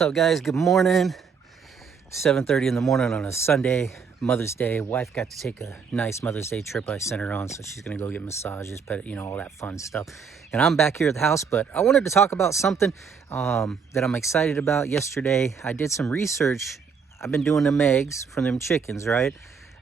What's up, guys? Good morning. 7:30 in the morning on a Sunday, Mother's Day. Wife got to take a nice Mother's Day trip. I sent her on, so she's gonna go get massages, pet, all that fun stuff. And I'm back here at the house, but I wanted to talk about something that I'm excited about. Yesterday, I did some research. I've been doing them eggs from them chickens, right?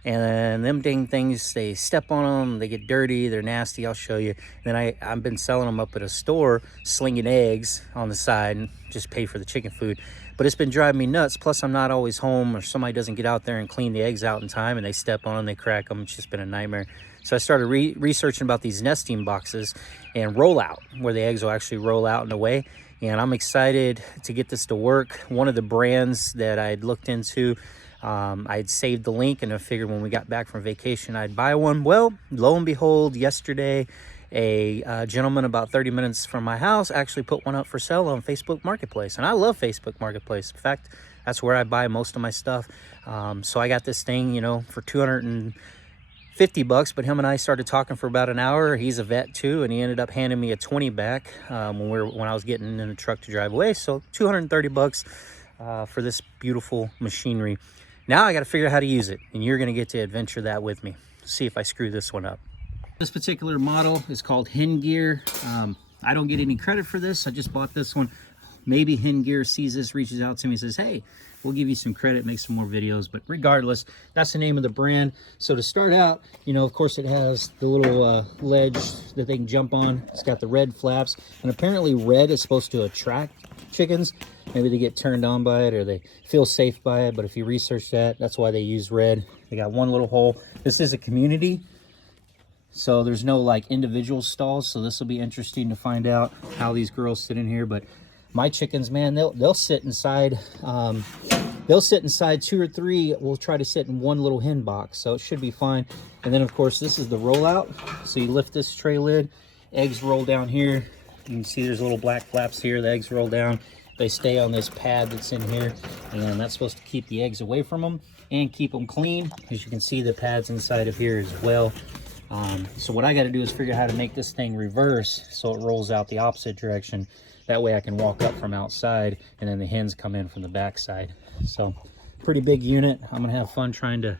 And them dang things, they step on them, they get dirty, they're nasty. I'll show you. And then I've been selling them up at a store, slinging eggs on the side and just pay for the chicken food. But it's been driving me nuts. Plus, I'm not always home, or somebody doesn't get out there and clean the eggs out in time, and they step on them, they crack them. It's just been a nightmare. So I started researching about these nesting boxes and rollout, where the eggs will actually roll out and away. And I'm excited to get this to work. One of the brands that I'd looked into, I'd saved the link, and I figured when we got back from vacation I'd buy one. Well, lo and behold, yesterday a gentleman about 30 minutes from my house actually put one up for sale on Facebook Marketplace. And I love Facebook Marketplace. In fact, that's where I buy most of my stuff. So I got this thing, for $250, but him and I started talking for about an hour. He's a vet too, and he ended up handing me a 20 back when I was getting in the truck to drive away. So $230 for this beautiful machinery. Now I got to figure out how to use it, and you're going to get to adventure that with me. See if I screw this one up. This particular model is called HenGear. I don't get any credit for this. I just bought this one. Maybe HenGear sees this, reaches out to me, and says, hey, we'll give you some credit, make some more videos. But regardless, that's the name of the brand. So to start out, of course, it has the little ledge that they can jump on. It's got the red flaps, and apparently red is supposed to attract chickens. Maybe they get turned on by it, or they feel safe by it. But if you research that, that's why they use red. They got one little hole. This is a community, so there's no like individual stalls. So this will be interesting to find out how these girls sit in here. But my chickens, man, they'll sit inside. They'll sit inside 2 or 3. We'll try to sit in one little hen box, so it should be fine. And then of course this is the rollout. So you lift this tray lid, eggs roll down here. You can see there's little black flaps here. The eggs roll down. They stay on this pad that's in here, and that's supposed to keep the eggs away from them and keep them clean. As you can see, the pad's inside of here as well. So what I got to do is figure out how to make this thing reverse so it rolls out the opposite direction. That way I can walk up from outside, and then the hens come in from the back side. So pretty big unit. I'm gonna have fun trying to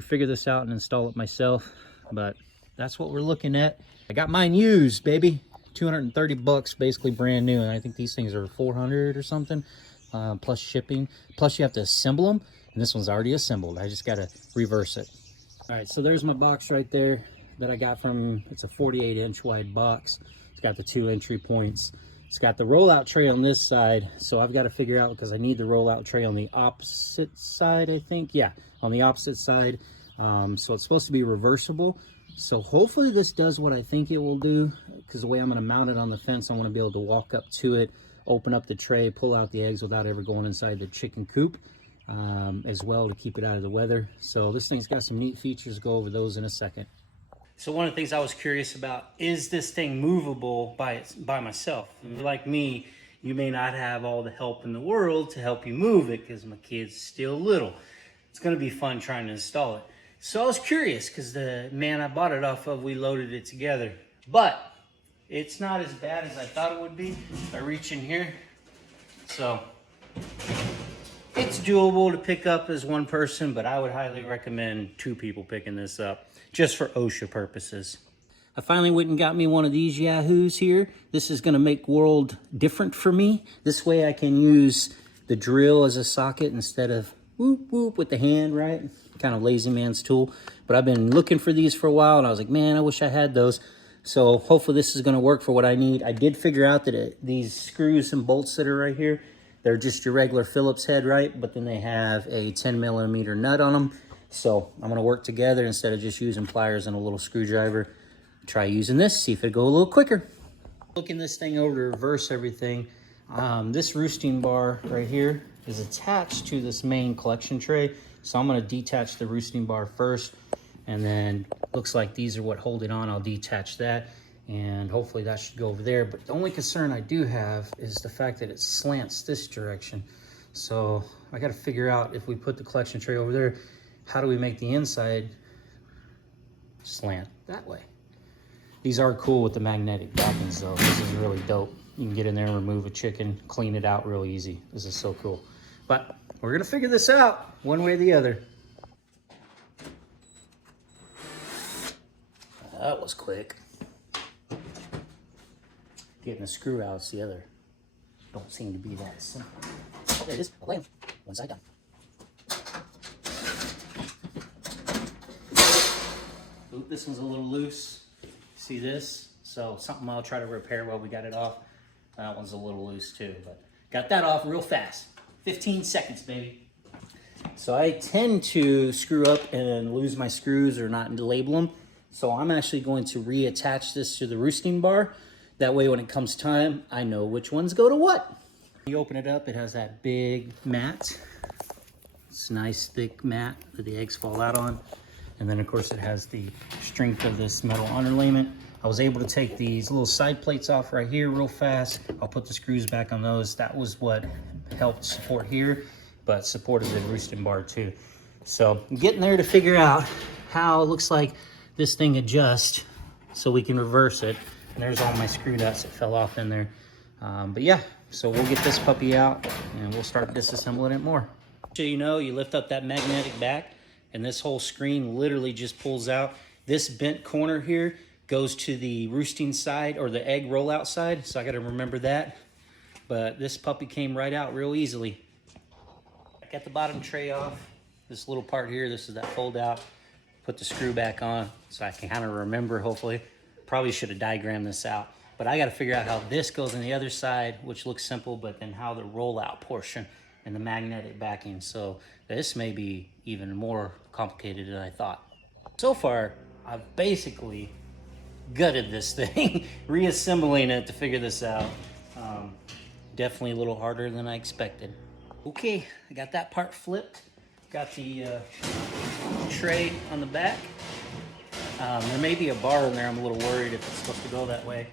figure this out and install it myself, but that's what we're looking at. I got mine used, baby. $230, basically brand new, and I think these things are 400 or something, plus shipping. Plus you have to assemble them, and this one's already assembled. I just got to reverse it. All right, so there's my box right there that I got from, it's a 48-inch wide box. It's got the 2 entry points. It's got the rollout tray on this side, so I've got to figure out, because I need the rollout tray on the opposite side, I think. Yeah, on the opposite side. So it's supposed to be reversible. So hopefully this does what I think it will do, because the way I'm going to mount it on the fence, I want to be able to walk up to it, open up the tray, pull out the eggs without ever going inside the chicken coop, as well, to keep it out of the weather. So this thing's got some neat features. Go over those in a second. So one of the things I was curious about, is this thing movable by myself? Like me, you may not have all the help in the world to help you move it, because my kid's still little. It's going to be fun trying to install it. So I was curious, because the man I bought it off of, we loaded it together. But it's not as bad as I thought it would be. If I reach in here, so it's doable to pick up as one person, but I would highly recommend 2 people picking this up, just for OSHA purposes. I finally went and got me one of these yahoos here. This is gonna make world different for me. This way I can use the drill as a socket instead of whoop whoop with the hand, right? Kind of lazy man's tool. But I've been looking for these for a while, and I was like, man, I wish I had those. So hopefully this is going to work for what I need. I did figure out that these screws and bolts that are right here, they're just your regular Phillips head, right? But then they have a 10mm nut on them. So I'm going to work together instead of just using pliers and a little screwdriver. Try using this, see if it'll go a little quicker. Looking this thing over to reverse everything. This roosting bar right here is attached to this main collection tray. So I'm going to detach the roosting bar first, and then looks like these are what hold it on. I'll detach that, and hopefully that should go over there. But the only concern I do have is the fact that it slants this direction. So I got to figure out, if we put the collection tray over there, how do we make the inside slant that way? These are cool with the magnetic backings though. This is really dope. You can get in there and remove a chicken, clean it out real easy. This is so cool. But we're gonna figure this out one way or the other. That was quick. Getting the screw out is the other. Don't seem to be that simple. Oh, there it is. Okay. One side done. Oop, this one's a little loose. See this? So something I'll try to repair while we got it off. That one's a little loose too, but got that off real fast. 15 seconds, baby. So I tend to screw up and lose my screws or not label them. So I'm actually going to reattach this to the roosting bar. That way when it comes time, I know which ones go to what. You open it up, it has that big mat. It's a nice thick mat that the eggs fall out on. And then of course it has the strength of this metal underlayment. I was able to take these little side plates off right here real fast. I'll put the screws back on those. That was what helped support here, but supported the roosting bar too. So I'm getting there to figure out how it looks like this thing adjusts so we can reverse it. And there's all my screw nuts that fell off in there. But yeah, so we'll get this puppy out and we'll start disassembling it more. So you know, you lift up that magnetic back and this whole screen literally just pulls out. This bent corner here goes to the roosting side or the egg rollout side. So I gotta remember that. But this puppy came right out real easily. I got the bottom tray off. This little part here, this is that fold out. Put the screw back on so I can kind of remember, hopefully. Probably should have diagrammed this out. But I got to figure out how this goes on the other side, which looks simple, but then how the rollout portion and the magnetic backing. So this may be even more complicated than I thought. So far, I've basically gutted this thing, reassembling it to figure this out. Definitely a little harder than I expected. Okay, I got that part flipped. Got the tray on the back. There may be a bar in there. I'm a little worried if it's supposed to go that way,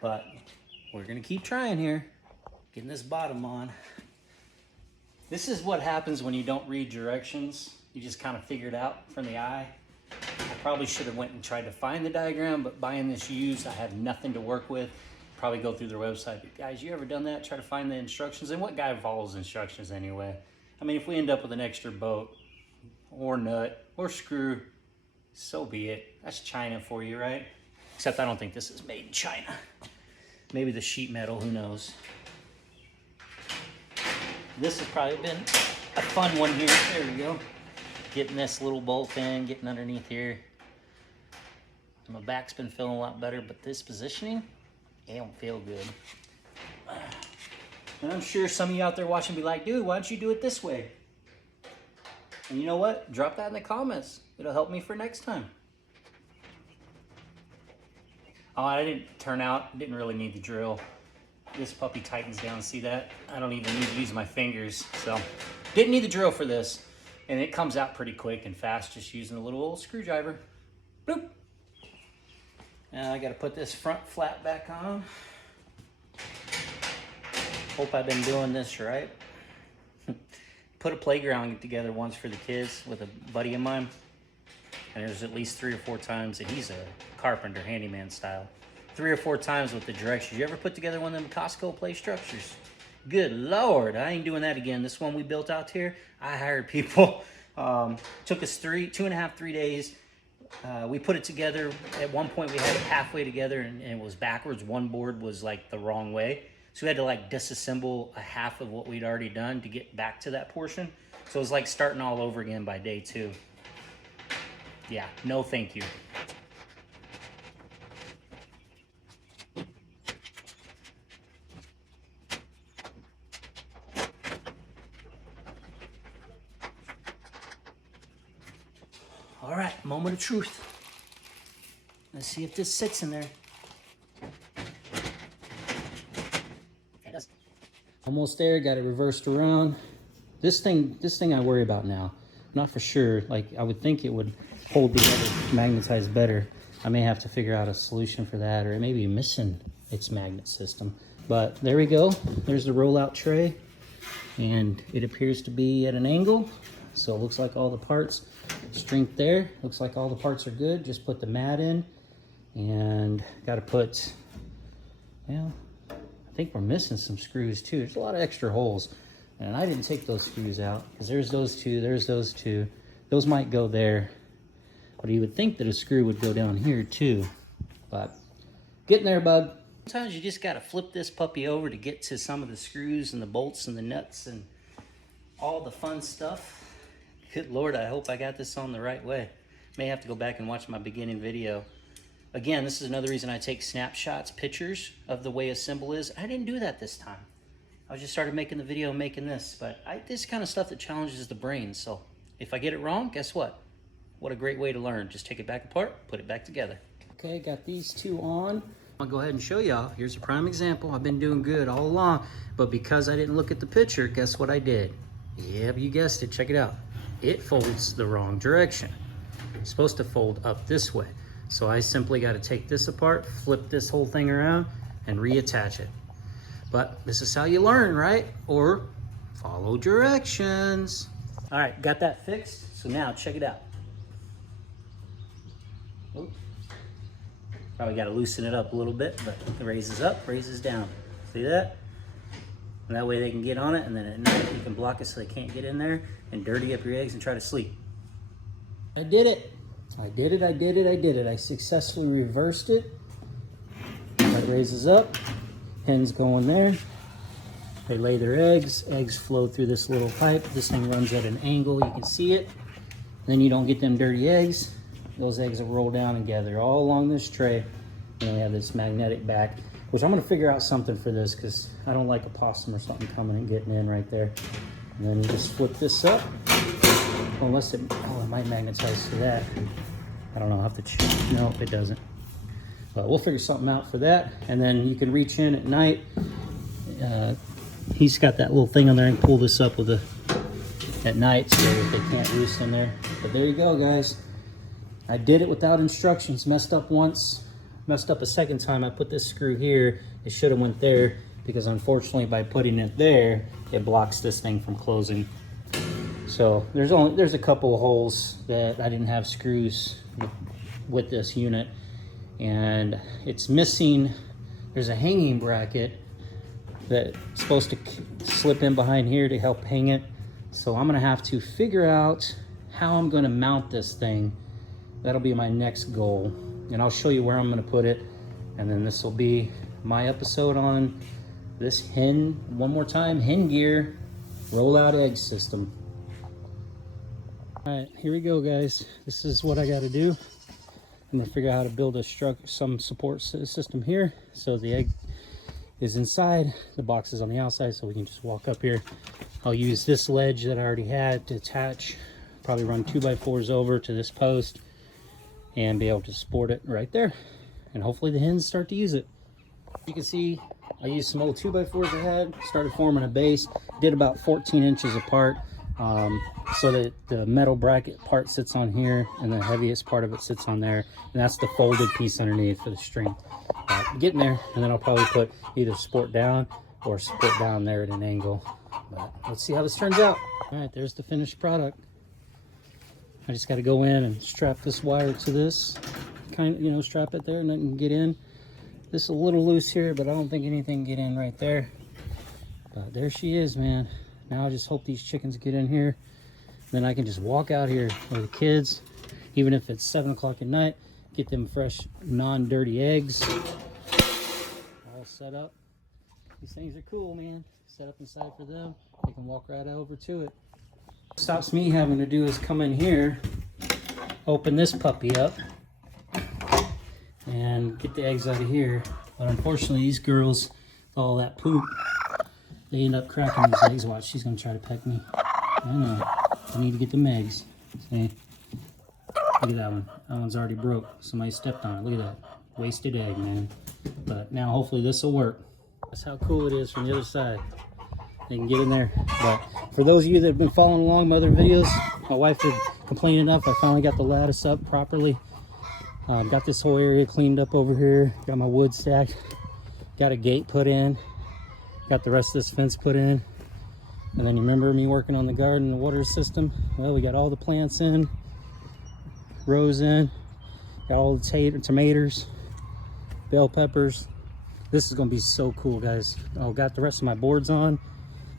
but we're gonna keep trying here. Getting this bottom on. This is what happens when you don't read directions. You just kind of figure it out from the eye. I probably should have went and tried to find the diagram, but buying this used, I have nothing to work with. Probably go through their website. But guys, you ever done that? Try to find the instructions? And what guy follows instructions anyway? I mean, if we end up with an extra bolt or nut or screw, so be it. That's China for you, right? Except I don't think this is made in China. Maybe the sheet metal, who knows? This has probably been a fun one here. There we go. Getting this little bolt in, getting underneath here. My back's been feeling a lot better, but this positioning, it don't feel good. And I'm sure some of you out there watching be like, dude, why don't you do it this way? And you know what? Drop that in the comments. It'll help me for next time. Oh, I didn't really need the drill. This puppy tightens down, see that? I don't even need to use my fingers, so. Didn't need the drill for this. And it comes out pretty quick and fast just using a little old screwdriver. Bloop. Now I gotta put this front flat back on. Hope I've been doing this right. Put a playground together once for the kids with a buddy of mine. And there's at least 3 or 4 times that he's a carpenter, handyman style. 3 or 4 times with the directions. You ever put together one of them Costco play structures? Good Lord, I ain't doing that again. This one we built out here, I hired people. Took us 2.5, 3 days. We put it together. At one point we had it halfway together and it was backwards. One board was like the wrong way. So we had to like disassemble a half of what we'd already done to get back to that portion. So it was like starting all over again by day 2. Yeah, no thank you. All right, moment of truth. Let's see if this sits in there. It does. Almost there, got it reversed around. This thing I worry about now. Not for sure, like I would think it would hold together, magnetize better. I may have to figure out a solution for that, or it may be missing its magnet system. But there we go, there's the rollout tray. And it appears to be at an angle. So it looks like all the parts, strength there. Looks like all the parts are good. Just put the mat in and got to put, well, I think we're missing some screws too. There's a lot of extra holes. And I didn't take those screws out because there's those two, there's those two. Those might go there. But you would think that a screw would go down here too. But getting there, bud. Sometimes you just got to flip this puppy over to get to some of the screws and the bolts and the nuts and all the fun stuff. Good Lord, I hope I got this on the right way. May have to go back and watch my beginning video. Again, this is another reason I take snapshots, pictures of the way a cymbal is. I didn't do that this time. I just started making the video making this, but this kind of stuff that challenges the brain. So if I get it wrong, guess what? What a great way to learn. Just take it back apart, put it back together. Okay, got these two on. I'll go ahead and show y'all. Here's a prime example. I've been doing good all along, but because I didn't look at the picture, guess what I did? Yep, you guessed it. Check it out. It folds the wrong direction. It's supposed to fold up this way. So I simply got to take this apart, flip this whole thing around, and reattach it. But this is how you learn, right? Or follow directions. All right, got that fixed. So now check it out. Oh, probably got to loosen it up a little bit, but it raises up, raises down. See that? And that way they can get on it, and then at night you can block it so they can't get in there and dirty up your eggs and try to sleep. I did it. I did it, I did it, I did it. I successfully reversed it. That raises up. Hens go in there. They lay their eggs. Eggs flow through this little pipe. This thing runs at an angle. You can see it. Then you don't get them dirty eggs. Those eggs will roll down and gather all along this tray. And we have this magnetic back, which I'm going to figure out something for this because I don't like a possum or something coming and getting in right there. And then you just flip this up. Well, unless it might magnetize to that. I don't know. I'll have to check. No, it doesn't. But we'll figure something out for that. And then you can reach in at night. He's got that little thing on there and pull this up with at night so that they can't roost in there. But there you go, guys. I did it without instructions. Messed up once. Messed up a second time. I put this screw here. It should have went there because unfortunately by putting it there, it blocks this thing from closing. So there's a couple of holes that I didn't have screws with this unit. And it's missing, there's a hanging bracket that's supposed to slip in behind here to help hang it. So I'm gonna have to figure out how I'm gonna mount this thing. That'll be my next goal. And I'll show you where I'm gonna put it. And then this will be my episode on this one more time, HenGear rollout egg system. All right, here we go, guys. This is what I gotta do. I'm gonna figure out how to build some support system here so the egg is inside, the box is on the outside, so we can just walk up here. I'll use this ledge that I already had to attach, probably run 2x4s over to this post and be able to support it right there. And hopefully the hens start to use it. You can see I used some old 2x4s I had, started forming a base, did about 14 inches apart. So that the metal bracket part sits on here and the heaviest part of it sits on there, and that's the folded piece underneath for the string. Getting there, and then I'll probably put either support down or support down there at an angle. But let's see how this turns out. All right, there's the finished product. I just got to go in and strap this wire to this, strap it there and then can get in. This is a little loose here, but I don't think anything can get in right there. But there she is, man. Now I just hope these chickens get in here. Then I can just walk out here with the kids, even if it's 7 o'clock at night, get them fresh, non-dirty eggs. All set up. These things are cool, man. Set up inside for them. They can walk right over to it. What stops me having to do is come in here, open this puppy up, and get the eggs out of here. But unfortunately, these girls, all that poop, they end up cracking these eggs. Watch, she's gonna try to peck me. I know. I need to get the eggs. See? Look at that one. That one's already broke. Somebody stepped on it. Look at that. Wasted egg, man. But now hopefully this will work. That's how cool it is from the other side. They can get in there. But for those of you that have been following along my other videos, my wife had complained enough. I finally got the lattice up properly. Got this whole area cleaned up over here. Got my wood stacked. Got a gate put in. Got the rest of this fence put in. And then you remember me working on the garden, the water system? Well, we got all the plants in, rows in, got all the tomatoes, bell peppers. This is gonna be so cool, guys. Oh, got the rest of my boards on.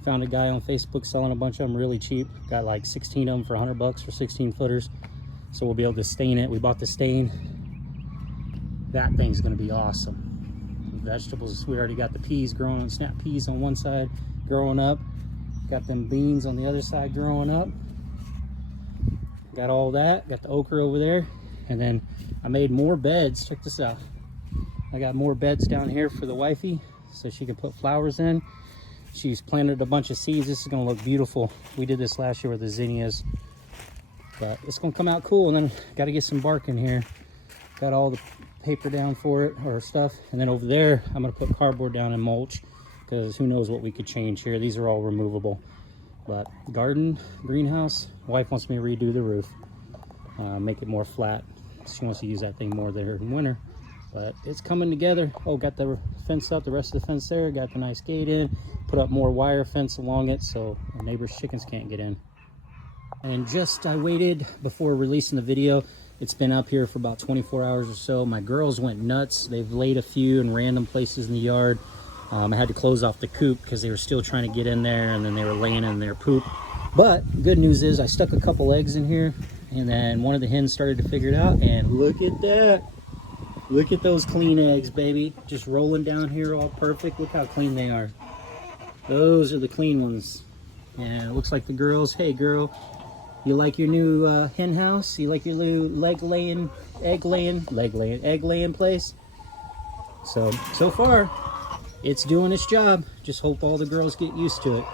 Found a guy on Facebook selling a bunch of them really cheap. Got like 16 of them for $100 for 16 footers. So we'll be able to stain it. We bought the stain. That thing's gonna be awesome. Vegetables, we already got the peas growing on, snap peas on one side growing up. Got them beans on the other side growing up. Got all that, got the okra over there. And then I made more beds, check this out. I got more beds down here for the wifey so she can put flowers in. She's planted a bunch of seeds. This is gonna look beautiful. We did this last year with the zinnias, but it's gonna come out cool. And then got to get some bark in here. Got all the paper down for it, or stuff. And then over there, I'm gonna put cardboard down and mulch, because who knows what we could change here. These are all removable. But garden, greenhouse, wife wants me to redo the roof, make it more flat. She wants to use that thing more there in winter. But it's coming together. Oh, got the fence up, the rest of the fence there. Got the nice gate in. Put up more wire fence along it so the neighbor's chickens can't get in. And just I waited before releasing the video. It's been up here for about 24 hours or so. My girls went nuts. They've laid a few in random places in the yard. I had to close off the coop because they were still trying to get in there, and then they were laying in their poop. But good news is I stuck a couple eggs in here, and then one of the hens started to figure it out, and look at that. Look at those clean eggs, baby. Just rolling down here all perfect. Look how clean they are. Those are the clean ones. Yeah, it looks like the girls. Hey, girl, you like your new hen house? You like your new egg laying place? So far, it's doing its job. Just hope all the girls get used to it.